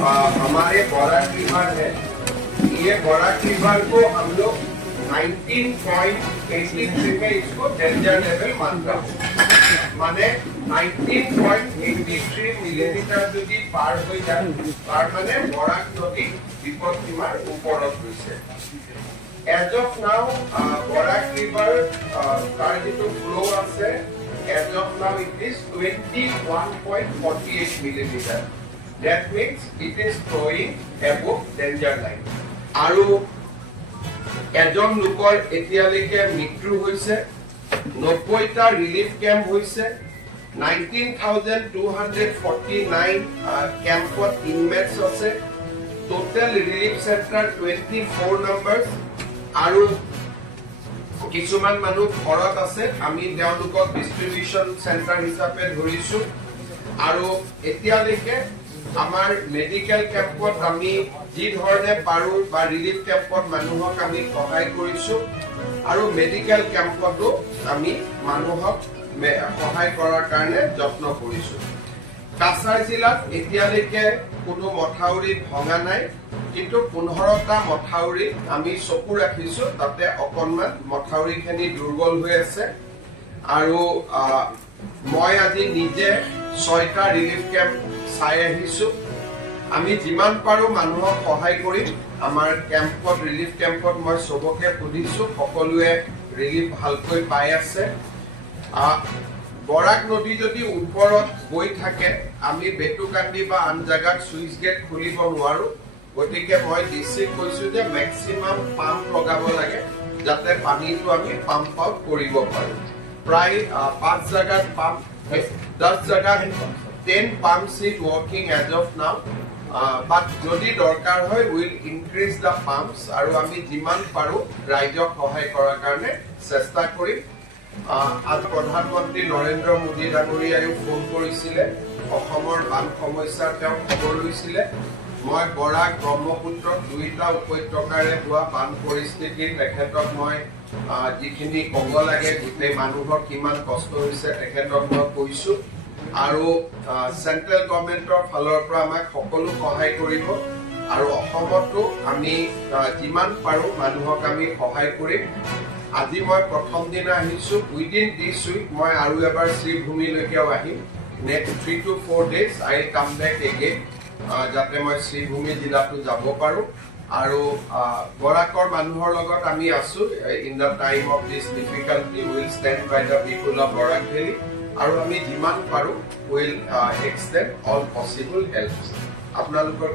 हमारे Barack river है, ये बराक रिवर को हम लोग 19.83 में इसको डेंजर लेवल मानता हूँ। माने 19.83 मिलीमीटर जो पार हो जाए तार माने बराक नदी विपद सीमार ऊपरत होइसे। As of now, Barak River तार जो फ्लो আছে, as of now it is 21.48 millimeter. That means it is flowing above danger line. আৰু এজন লোকৰ এতিয়ালৈকে মৃত্যু হৈছে, 90টা ৰিলিফ কেম্প হৈছে, 19,249 কেম্পত ইনমেটস আছে, টোটাল ৰিলিফ সেন্টাৰ 24 নাম্বাৰস আৰু কিছুমান মানুহ ঘৰত আছে, আমি তেওঁলোকক ডিস্ট্ৰিবিউশন সেন্টাৰ হিচাপে ধৰিছো। আৰু এতিয়ালৈকে আমাৰ মেডিকেল কেম্পত আমি যি ধৰণে পাৰো বা ৰিলিফ কেম্পত মানুহক আমি সহায় কৰিছো আৰু মেডিকেল কেম্পতো আমি মানুহক সহায় কৰাৰ কাৰণে যত্ন কৰিছো। কাছাৰ জিলাত এতিয়ালৈকে কোনো মথাউৰি ভঙা নাই, কিন্তু 15টা মথাউৰি আমি চকু ৰাখিছো, তাতে অকনমান মথাউৰিখিনি দুৰ্বল হৈ আছে। আৰু মই আজি নিজে 6টা ৰিলিফ কেম্প চাই আহিছো। আমি যিমান পাৰো মানুহক সহায় কৰিম। আমাৰ কেম্পত ৰিলিফ কেম্পত মই সবকে সুধিছো, সকলোৱে ৰিলিফ ভালকৈ পাই আছে। বৰাক নদী যদি ওপৰত বৈ থাকে, আমি বেটুকান্দি বা আন জায়গাত সুইচ গেট খুলিব নোৱাৰো। গতিকে মই ডিসি কৈছো যে ম্যাক্সিমাম পাম্প লগাব লাগে, যাতে পানীটো আমি পাম্প আউট কৰিব পাৰো। প্ৰায় 5 জায়গাত পাম্প, 10 জায়গাত 10 pumps is working as of now, but যদি দৰকাৰ হয় will increase the pumps আৰু আমি যিমান পাৰো ৰাইজক সহায় কৰাৰ কাৰণে চেষ্টা কৰিম। আজ প্ৰধানমন্ত্ৰী নৰেন্দ্ৰ মোদী ডাঙৰীয়ায়ো ফোন কৰিছিলে, অসমৰ বান সমস্যাৰ তেওঁ খবৰ লৈছিলে। মই বৰাক ব্ৰহ্মপুত্ৰ দুইটা উপত্যকাৰে হোৱা বান পৰিস্থিতিৰ তেখেতক মই যিখিনি ক'ব লাগে, গোটেই মানুহৰ কিমান কষ্ট হৈছে তেখেতক মই কৈছো। আৰু সেন্ট্ৰেল গভৰ্নমেন্টৰ ফালৰ পৰা আমাক সকলো সহায় কৰিব আৰু অসমতো আমি যিমান পাৰো মানুহক আমি সহায় কৰিম। আজি মই প্ৰথম দিন আহিছো, উইদিন দিস উইক মই আৰু এবাৰ শ্ৰীভূমিলৈকেও আহিম। Next 3 to 4 days I come back again, যাতে মই শ্ৰীভূমি জিলাটো যাব পাৰো। আৰু বৰাকৰ মানুহৰ লগত আমি আছো। In the time of this difficulty will stand by the people of Barak valley, আৰু আমি যিমান পাৰো will extend all possible helps. আপোনালোকৰ